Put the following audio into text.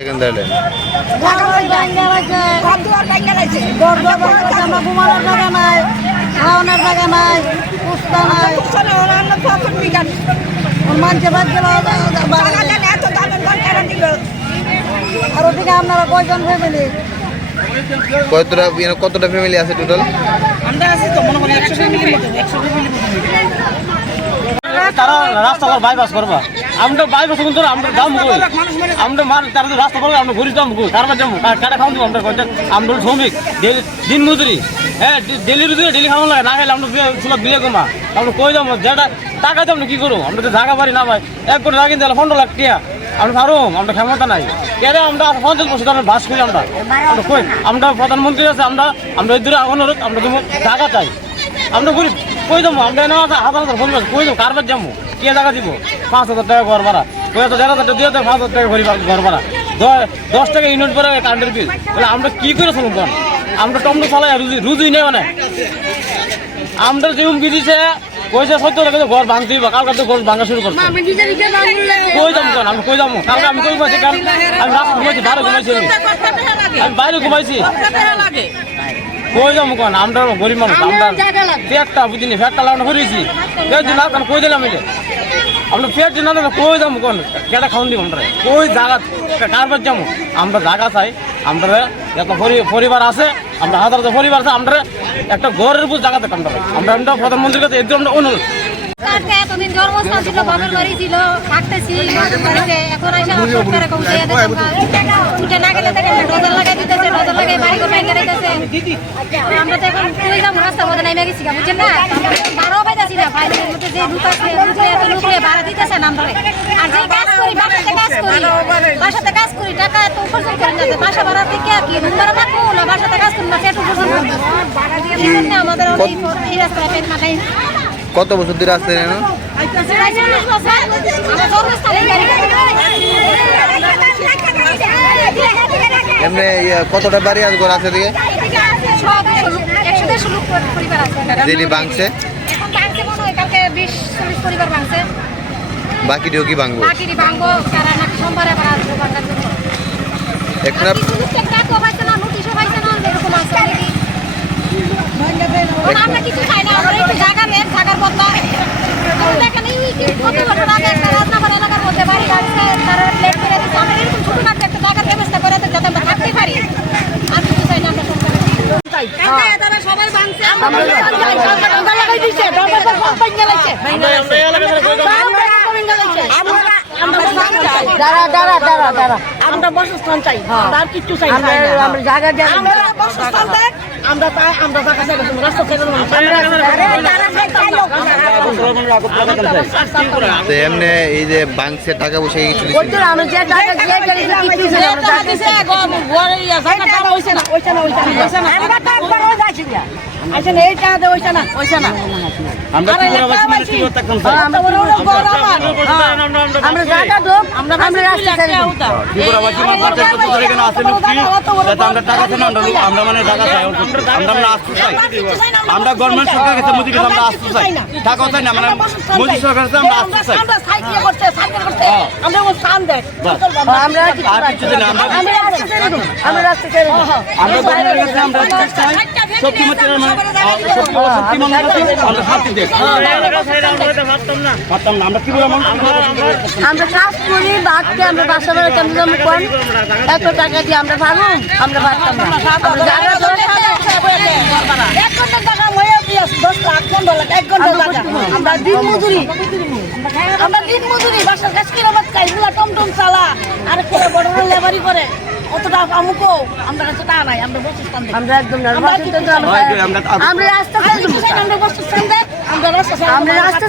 এখান থেকে আপনারা কয়জন ফ্যামিলি? কতটা ফ্যামিলি আছে টোটাল? তারা রাস্তা বাইপাস করবা আমরা বাইপাস কিন্তু আমরা দাম কই আমরা মার তারা রাস্তা করবে আমরা ঘুরি দাম কই কারবার যাবো কাটা খাওয়া আমরা আমরা শ্রমিক দিন মজুরি হ্যাঁ ডেলি রুজি ডেলি খাওয়া লাগে না খেলে আমরা সুলভ বিলে কমা আমরা কই যাবো যেটা টাকা তো আমরা কি করবো আমরা তো জায়গা পারি না ভাই 1 কোটি টাকা কিনতে 15 লাখ টাকা আমরা পারো আমরা ক্ষমতা নাই কেন আমরা 50 বছর ধরে বাস করি আমরা কই আমরা প্রধানমন্ত্রী আছে আমরা এই দূরে অনুরোধ আমরা তুমি টাকা চাই আমরা গরিব কই যাবো আমরা এনে হাজার ফোন কই যাবো কারবার যাবো কে টাকা দিব 5,000 টাকা ঘর ভাড়া কই তো 1,000 দিয়ে 5,000 টাকা ঘর ভাড়া 10 টাকা ইউনিট করে কারেন্টের বিল তাহলে আমরা কি করে শুনুন আমরা টমটো চালাই রুজুই নেই মানে আমরা যে হুমকি দিছে কইছে 70 টাকা ঘর ভাঙতে বা কালকে তো ঘর ভাঙা শুরু করছে কই যাবো কেন আমি কই যাবো কালকে আমি কই ঘুমাইছি আমি রাস্তা ঘুমাইছি বাইরে ঘুমাইছি আমি বাইরে ঘুমাইছি কই যাবো কেন আমরা গরিব মানুষ আমরা ফ্যাটটা বুঝিনি ফ্যাটটা লাগানো করেছি না কেন কই দিলাম এটা আমরা ফ্যাট না দেবো কই যাবো কোন কেটা খাওয়ান দিব আমরা কই জায়গা কারবার যাবো আমরা জায়গা চাই আমরা এত পরিবার আছে আমরা হাজার পরিবার আছে আমরা একটা ঘরের উপর জায়গা দেখতাম আমরা প্রধানমন্ত্রীর কাছে একদম আমরা অনুরোধ এতদিন জন্মস্থান ছিল, বাপের বাড়ি ছিল, থাকতেছি এখন সরকারে উঠে না গেলে নজর লাগাই দিতেছে, নজর লাগাই বাড়ি করে দিতেছে। আমরা তো এখন তুই যাবো রাস্তার মধ্যে নেমে গেছি বুঝছেন না, ভাড়াও পাইতেছি না, বাইরের মধ্যে যে ঢুকে ভাড়া দিতেছে নাম ধরে। আর যে কাজ করি বাসাতে কাজ করি টাকা এত উপার্জন করি না, বাসা ভাড়া থেকে কি রুম ভাড়া থাকবো না বাসাতে কাজ করি না সেটা উপার্জন করি আমাদের এই রাস্তায় পেট মাথায়। কত বছর ধরে আসতে না? এমনি কতটা বাড়ি আজ ঘর আছে দিকে যিনি ভাঙছে বাকিটিও কি ভাঙবো? আমরা কিছু চাই না, আমরা একটু জায়গা নেন, জায়গার বদলা দেখেন কত বছর আগে একটা রাজনগর এলাকার মধ্যে বাড়ি আসছে, তারা প্লেট করে দিচ্ছে, আমরা এরকম ছোট নাটে একটা জায়গার ব্যবস্থা করে যাতে আমরা থাকতে পারি। আর কিছু চাই না আমরা তারা সবাই ভাঙছে আমরা বসস্থান চাই, আর কিছু চাই না, আমরা জায়গা বসস্থান দেখ আমরা তাই আমরা জায়গা চাই রাস্তা ছেড়ে এমনি এই যে ভাঙছে টাকা পয়সা কিছু আমি যে টাকা দিয়ে আমরা গভর্নমেন্ট সরকার কাছে মোদি কাছে আমরা আসতে চাই টাকা চাই না মানে মোদি সরকার কাছে আমরা আসতে চাই আমরা কিছু না আমরা রাস্তা ছেড়ে আমরা গভর্নমেন্টের কাছে আমরা চাই সত্যি মাত্রার মানে সত্যি মানে আমরা শান্তি দেব পারতাম না আমরা কি বললাম আমরা কাজ করি বাদকে আমরা বাসা বাড়ি কেমন কম এত টাকা দিয়ে আমরা পারবো আমরা পারতাম না আমরা দিন মজুরি বাসার কাজ কিরম চাই টমটম চালা আর বড় বড় লেবারি করে অতটা আমুকো আমরা কাছে তা নাই আমরা বসস্থান আমরা একদম আমরা রাস্তা আমরা বসস্থান আমরা রাস্তা